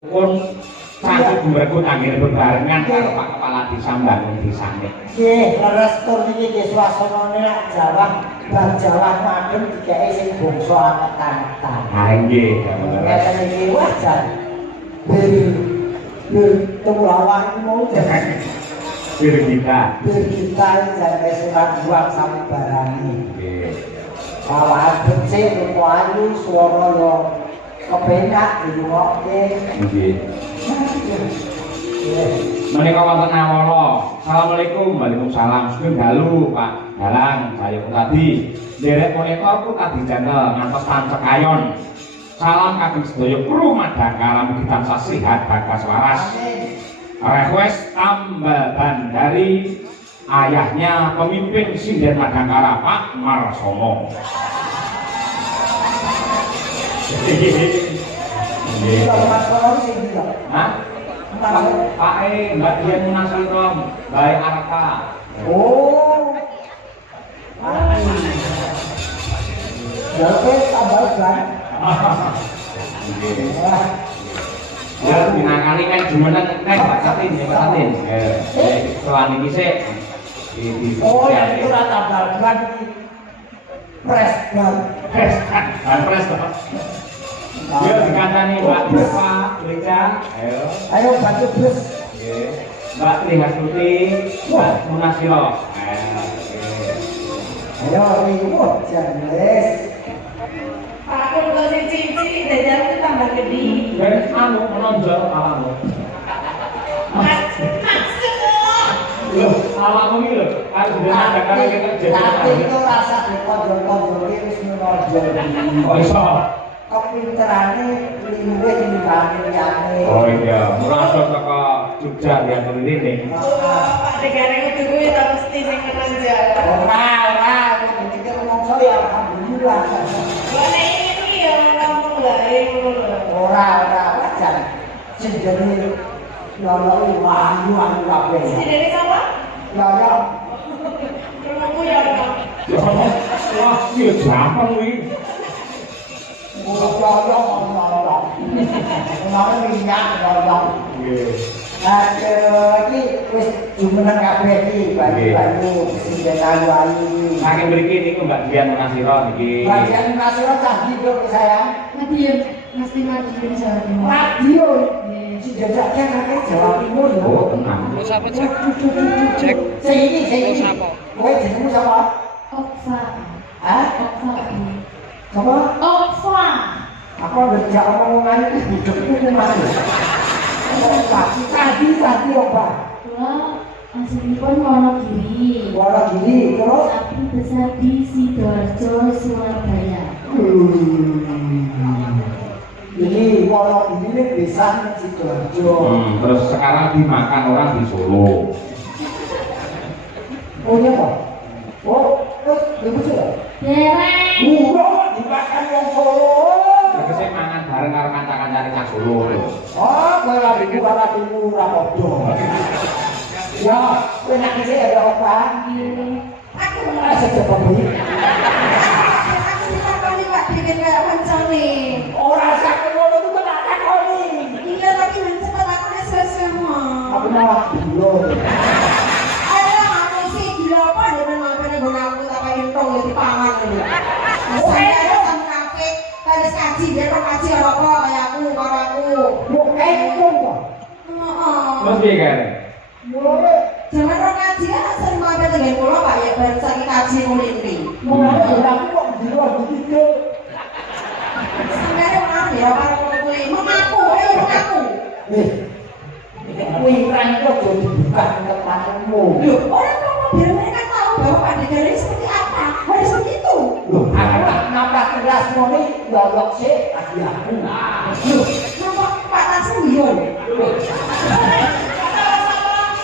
pun satu berikut akhir berbarengan karo Pak Kepala Desa mbangun desane. Nggih, leres tur niki nggih swasanane nak Jawa, bab Jawa madhem dikeki sing bangsa angkat-angkat. Ha nggih, ngeten iki wajar. Temulawak mau bir kita jane surat buang sampe barani. nggih. Awak becik rupa ayu swara yo kepenak dirungokke. Nggih. Menika wonten awala. Assalamualaikum. Waalaikumsalam. Sugeng dalu Pak Dalang, saya tadi. Derek punika ku tadi janel ngantos Tancekayon. Salam kagem sedaya kru Madangkara mugi tansah sehat bagas waras. Request tambahan dari ayahnya pemimpin Sinden Madangkara Pak Marsono. Hah? Pak Mbak Dian Munasiro, Mbak Arka. Oh. Jadi tambah kan? Ya, dinakali kan jumeneng nek Pak Satin, Pak Satin. Soal iki sik di Oh, yang itu rata balban pres kan. Pres toh. Ya dikandani Mbak Deva, Rika. Ayo bantu bus. Nggih. Mbak Tri Hasuti, Mbak Munasiro. Ayo ribut jenis. Aku udah cici, jajan tambah gede. Dan anu menonjol alamu. Loh, alamu ini loh. Kan sudah ada kali kita jadi. Tapi itu rasa dikonjol-konjol wis menonjol. Oh iso. Kepinterane luwih timbang liyane. Oh iya, merasa saka Jogja ya ini. Pak negara itu gue tak mesti sing menonjol. Ora, ketika ngomong saya alhamdulillah. Nek ini ya ngomong wae ngono lho. Ora wajar. Sing jenenge lolo wahyu kabeh. Sing dari sapa? Lolo. Rumahku ya apa? Wah, iya gampang kuwi. Lolo lolo. Lolo minyak lolo. Nggih. Aduh, iki wis jumeneng kabeh iki, banyu-banyu sing ayu-ayu. Saking mriki niku Mbak Dian Munasiro niki. Bagian nasional canggih dong sayang. Madiun, mesti Madiun Jawa Timur. Radio, si jajaknya kakek Jawa Timur Oh, loh. tenang. Siapa cek? Cek. Sini. Kowe jenengmu sapa? Okfa. Hah? Okfa. Sapa? Okfa. Aku ngejak omongan iki budekku ku mati. Tadi apa? Kula aslinipun Wonogiri. Wonogiri, terus? Tapi besar di Sidoarjo, Surabaya. Ini Wonogiri ini desa Sidoarjo. Terus sekarang dimakan orang di Solo. Oh iya Pak? Oh, terus ibu sudah? Dereng. Dimakan wong Solo. Tegese mangan bareng karo kanca-kancane cah Solo lho. Oh, kalau labimu ora padha. Ya, kowe nek iki ada apa? Aku Asa cepet iki. aku ditakoni Pak Dikit kaya kancane. Ora sak ngono itu kok tak takoni. Iya tapi yang cepat aku wis semua. Aku malah dulu. Ayo aku sih gila apa ya menapa nek aku tak pengen tong ya dipangan ini. Saya sama kafe, terus kaji biar kaji apa kayak aku karo aku. Mau ekor kok. Heeh. Terus piye kan? Mulane Jangan orang kaji kan sering mampir dengan pulau Pak ya baru sakit kaji kulinti. aku kok dulu begitu. Sebenarnya orang ya karo kuwi mengaku, ayo mengaku. Kuwi kan kok jadi bukan tempatmu. Loh, orang mau biar mereka tahu bahwa Pak Dikit ini seperti apa. Harus begitu. Loh, aku napa keras ngene lolok sik adi aku. Loh, kenapa Pak Tansen guyon?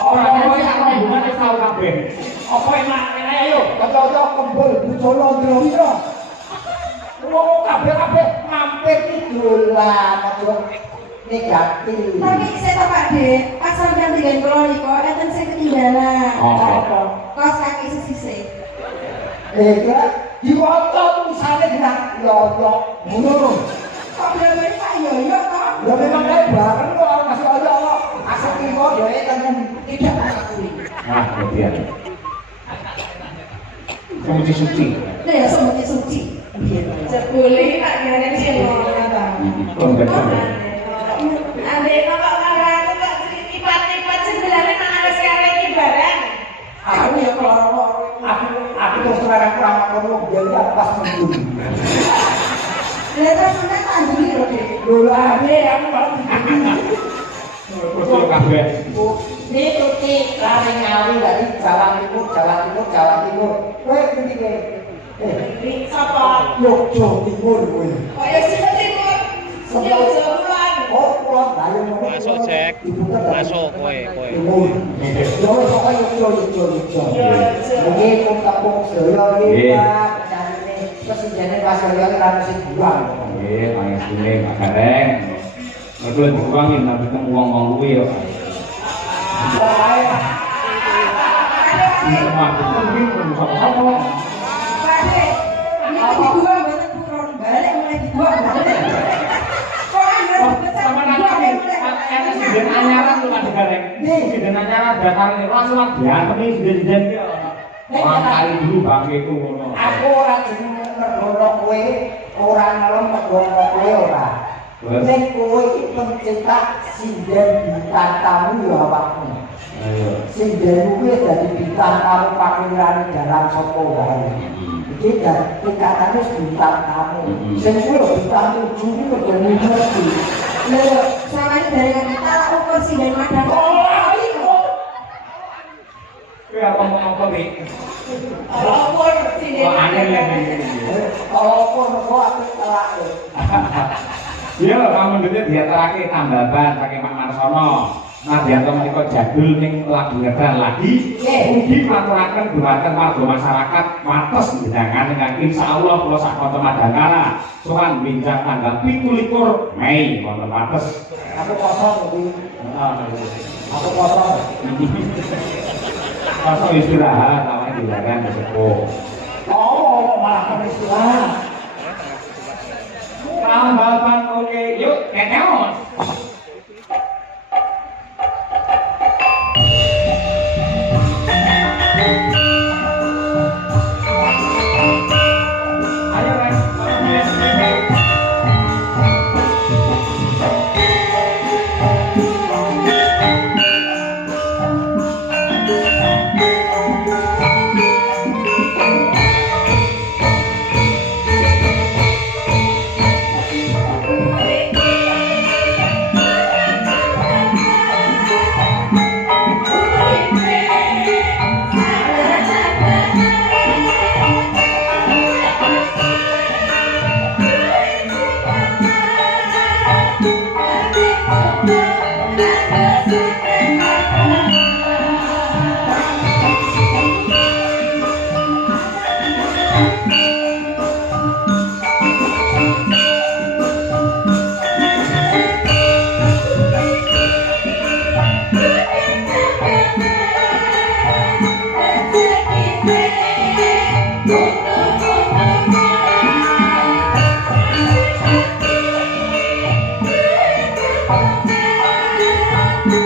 Orang yang hubungan wis tau kabeh. Apa enak ayo cocok kembul bojono ndro. Wong kabeh mampir iki dolan aja negatif. Tapi saya tahu Pak De, pas sampean dengan pulau Niko, enten saya ketinggalan. Apa? Kos kaki sisih. Ya, diwaca tulisane gerak lolok ngono. Kok bener-bener Pak Yoyo toh? Ya memang kayak bareng kok masih aja Allah. Asal timo ya tenan tidak mengakui. Nah, kemudian. Suci. Nah ya suci. Jebule tak ngene sing ngono ta. Konten. Ade kok aku kok lipat-lipat sebenarnya nang wis kare iki barang. Aku ya kalau aku terus terang kurang kono biar dia pas minggu. Lah terus sampe tanduri lho, Dik. Lho ane aku malah Betul kabeh. ini tuti lari ngawi dari Jawa Timur. Kowe ngendi kowe? Sapa? Yogyo Timur kowe. Kaya sing timur. Yo jalan. Oh, kula bayu ngono. Masuk, Jack. Masuk, kowe. Timur. Yo wis kok Yogyo. Iki kampung Sedaya iki Pak, penyanine presiden Pak Surya ora mesti buang. Nggih, pangesune Pak Gareng. Mergo diwangi tapi teng wong-wong kuwi yo. Wae. Semua penting sapa-sapa. Pade. Ini dua mboten puron balik mulai dua. Kok ana Sama nanti presiden anyaran tuh Pak Gareng. Presiden anyaran datang langsung diantemi presiden ki. Wong kali dulu bangkeku ngono. Aku ora jeneng mergono kowe, ora ngelem mergono kowe ora. Nek kowe iki pencetak sinden bintang tamu ya awakmu. Ayo. Sinden kuwi dadi bintang tamu pakirane dalam sapa wae. Iki dadi tingkatane bintang tamu. Sing kuwi bintang 7 iki mergo ngerti. Lho, sampeyan dari kita ukur sinden madang. Kowe apa ngomong nih? Ukur sinden. Kok aneh ya ini. Kalau kono apik telak. Iya, kamu dene diaturake tambahan saking Pak Marsono. Nadiyanto menika jadul ning lagu ngedan lagi. Mugi maturaken dhumateng warga masyarakat wates njenengan ingkang insyaallah kula sak kanca Madangkara sowan bincang tanggal 17 Mei wonten wates. Aku kosong iki. Aku kosong. Kosong istirahat awake dilarang sepuh. Oh, malah kene istilah. Tambahan oke, yuk keneon. Ayo Ren. Thank you.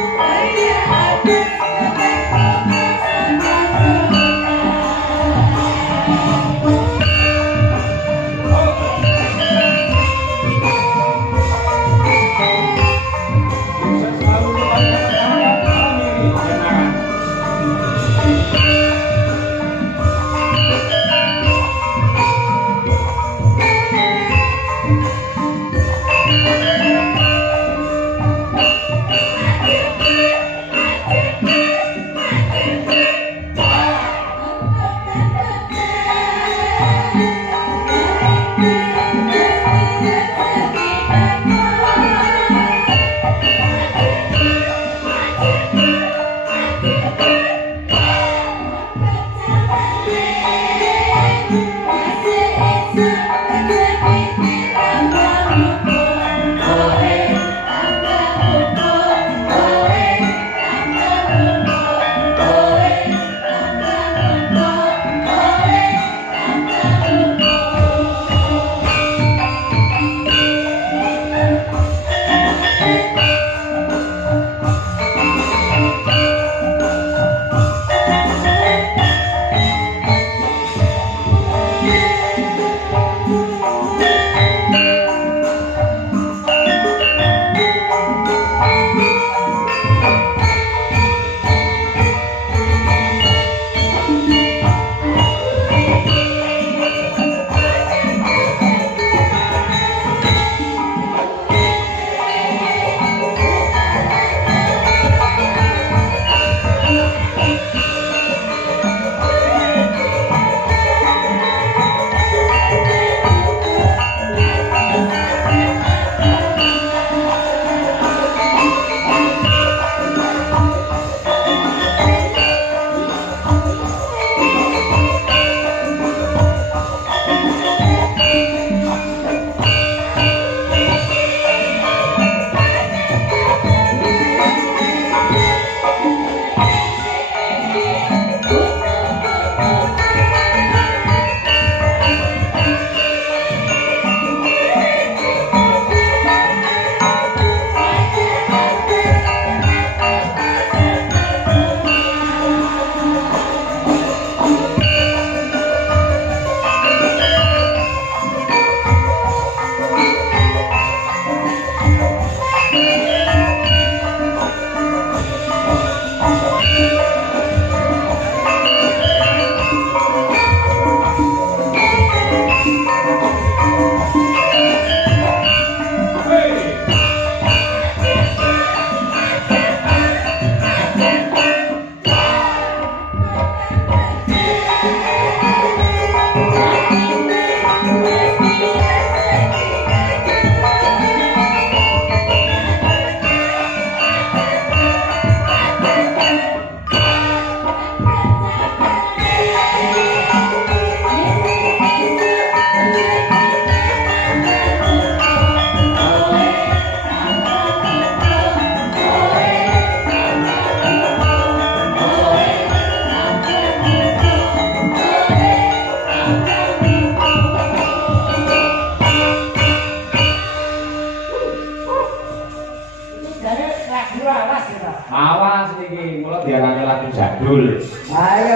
Awas niki, mula diarani lagu jadul. Ayo